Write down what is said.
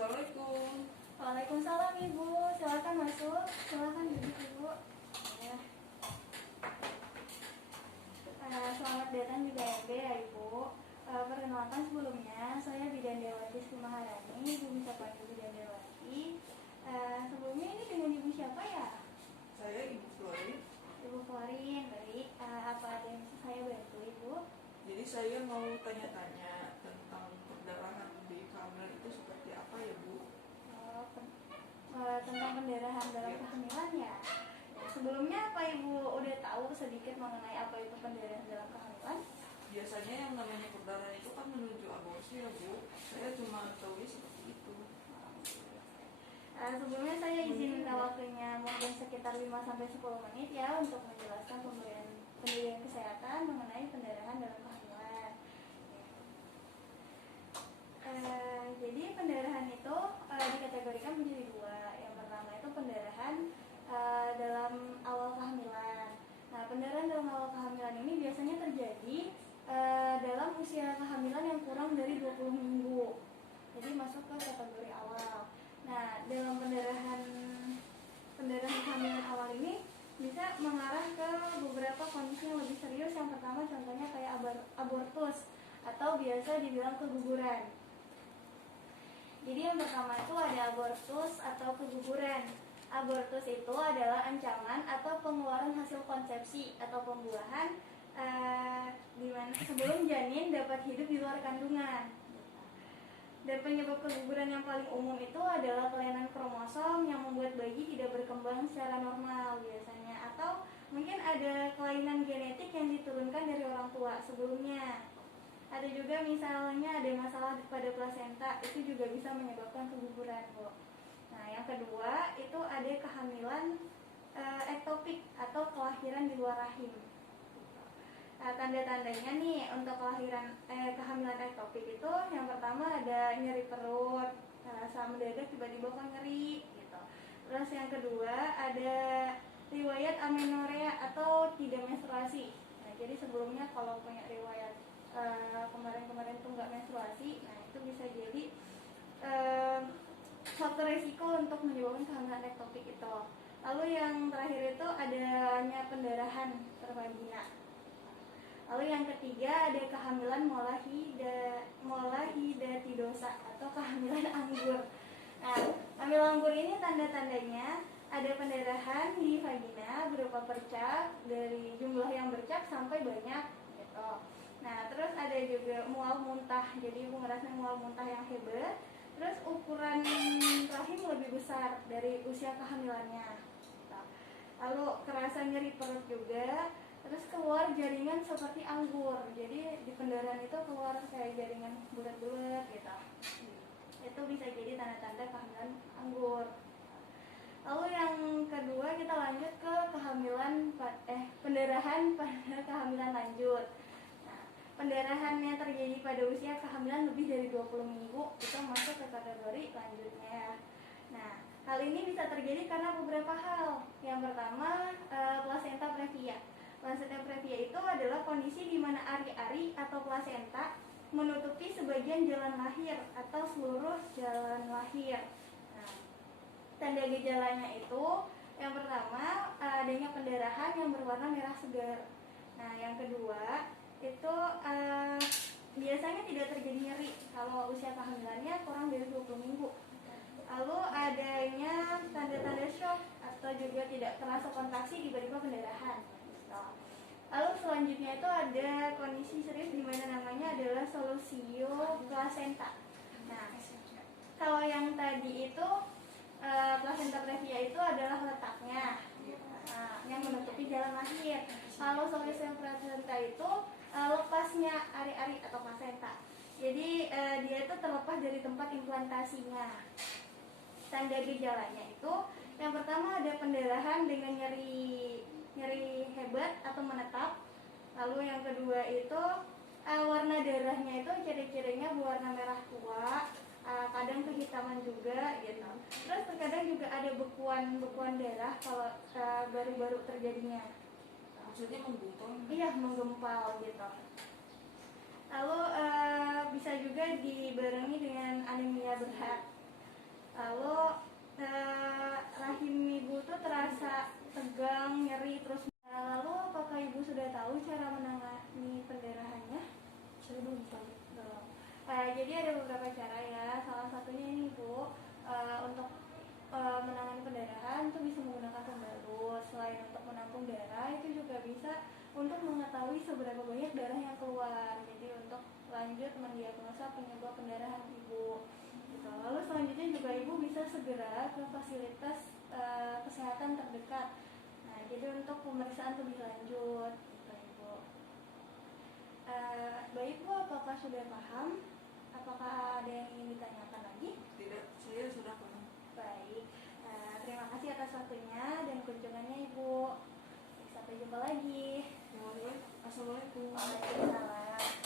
Assalamualaikum. Waalaikumsalam Ibu, silakan masuk, silakan duduk Ibu. Ya. Selamat datang di DRB ya Ibu. Perkenalkan sebelumnya, saya Bidan Dewati Maharani, Ibu bisa panggil Bidan Dewati. Sebelumnya ini dengan Ibu siapa ya? Saya Ibu Florin. Ibu Florin, baik. Apa ada yang bisa saya bantu Ibu? Jadi saya mau tanya-tanya tentang perdarahan di kehamilan itu seperti apa ya Bu? Tentang pendarahan dalam kehamilan ya. Sebelumnya apa Ibu udah tahu sedikit mengenai apa itu pendarahan dalam kehamilan? Biasanya yang namanya perdarahan itu kan menuju aborsi ya Bu. Saya cuma tahu seperti itu. Sebelumnya saya izin minta waktunya mungkin sekitar 5-10 menit ya untuk menjelaskan pendirian kesehatan mengenai pendarahan dalam kehamilan. Jadi pendarahan itu dikategorikan menjadi dua. Yang pertama itu pendarahan dalam awal kehamilan. Nah, pendarahan dalam awal kehamilan ini biasanya terjadi dalam usia kehamilan yang kurang dari 20 minggu. Jadi masuk ke kategori awal. Nah, dalam pendarahan kehamilan awal ini bisa mengarah ke beberapa kondisi yang lebih serius. Yang pertama contohnya kayak abortus atau biasa dibilang keguguran. Jadi yang pertama itu ada abortus atau keguguran. Abortus itu adalah ancaman atau pengeluaran hasil konsepsi atau pembuahan di mana sebelum janin dapat hidup di luar kandungan. Dan penyebab keguguran yang paling umum itu adalah kelainan kromosom yang membuat bayi tidak berkembang secara normal biasanya, atau mungkin ada kelainan genetik yang diturunkan dari orang tua sebelumnya. Ada juga misalnya ada masalah pada plasenta, itu juga bisa menyebabkan keguguran, Bu. Nah, yang kedua itu ada kehamilan ektopik atau kelahiran di luar rahim. Tanda-tandanya nih untuk kehamilan ektopik itu yang pertama ada nyeri perut, rasa mendadak tiba-tiba kok nyeri gitu. Terus yang kedua ada riwayat amenorea atau tidak menstruasi. Nah, jadi sebelumnya kalau punya riwayat kemarin-kemarin tuh nggak menstruasi, nah itu bisa jadi faktor resiko untuk menyebabkan kehamilan ektopik itu. Lalu yang terakhir itu adanya pendarahan pervagina. Lalu yang ketiga ada kehamilan molahidatidosa atau kehamilan anggur. Nah, hamil anggur ini tanda-tandanya ada pendarahan di vagina berupa percak dari jumlah yang bercak sampai banyak gitu. Nah, terus ada juga mual muntah. Jadi ibu ngerasa mual muntah yang hebat. Terus ukuran rahim lebih besar dari usia kehamilannya. Lalu kerasa nyeri perut juga. Terus keluar jaringan seperti anggur. Jadi di pendarahan itu keluar kayak jaringan bulat-bulat gitu. Itu bisa jadi tanda-tanda kehamilan anggur. Lalu yang kedua kita lanjut ke pendarahan pada kehamilan lanjut. Nah, pendarahan yang terjadi pada usia kehamilan lebih dari 20 minggu itu masuk ke kategori lanjutnya. Nah, hal ini bisa terjadi karena beberapa hal. Yang pertama, plasenta previa. Plasenta previa itu adalah kondisi di mana ari-ari atau plasenta menutupi sebagian jalan lahir atau seluruh jalan lahir. Nah, tanda gejalanya itu yang pertama adanya pendarahan yang berwarna merah segar. Nah, yang kedua itu biasanya tidak terjadi nyeri kalau usia kehamilannya kurang dari 20 minggu. Lalu adanya tanda-tanda shock atau juga tidak terasa kontraksi tiba-tiba pendarahan. Lalu selanjutnya itu ada kondisi serius di mana namanya adalah solusio placenta. Nah, kalau yang tadi itu plasenta previa itu adalah letaknya yang menutupi jalan lahir. Kalau solusio placenta itu lepasnya ari-ari atau plasenta. Jadi dia itu terlepas dari tempat implantasinya. Tanda gejalanya itu yang pertama ada pendarahan dengan nyeri hebat atau menetap. Lalu yang kedua itu warna darahnya itu ciri-cirinya berwarna merah tua, kadang kehitaman juga gitu. Terus terkadang juga ada bekuan darah kalau baru-baru terjadinya. Maksudnya menggempal? Iya, menggempal gitu. Lalu bisa juga dibarengi dengan anemia berat. Betul. Jadi ada beberapa cara ya. Salah satunya ini Bu, untuk menangani pendarahan itu bisa menggunakan pembalut. Selain untuk menampung darah, itu juga bisa untuk mengetahui seberapa banyak darah yang keluar. Jadi untuk lanjut mendiagnosa penyebab pendarahan ibu. Gitu. Lalu selanjutnya juga ibu bisa segera ke fasilitas kesehatan terdekat. Nah, jadi untuk pemeriksaan lebih lanjut, gitu ibu. Baik Bu, apakah sudah paham? Apakah ada yang ingin ditanyakan lagi? Tidak, saya sudah paham. Baik, terima kasih atas waktunya dan kunjungannya Ibu. Sampai jumpa lagi. Assalamualaikum. Waalaikumsalam.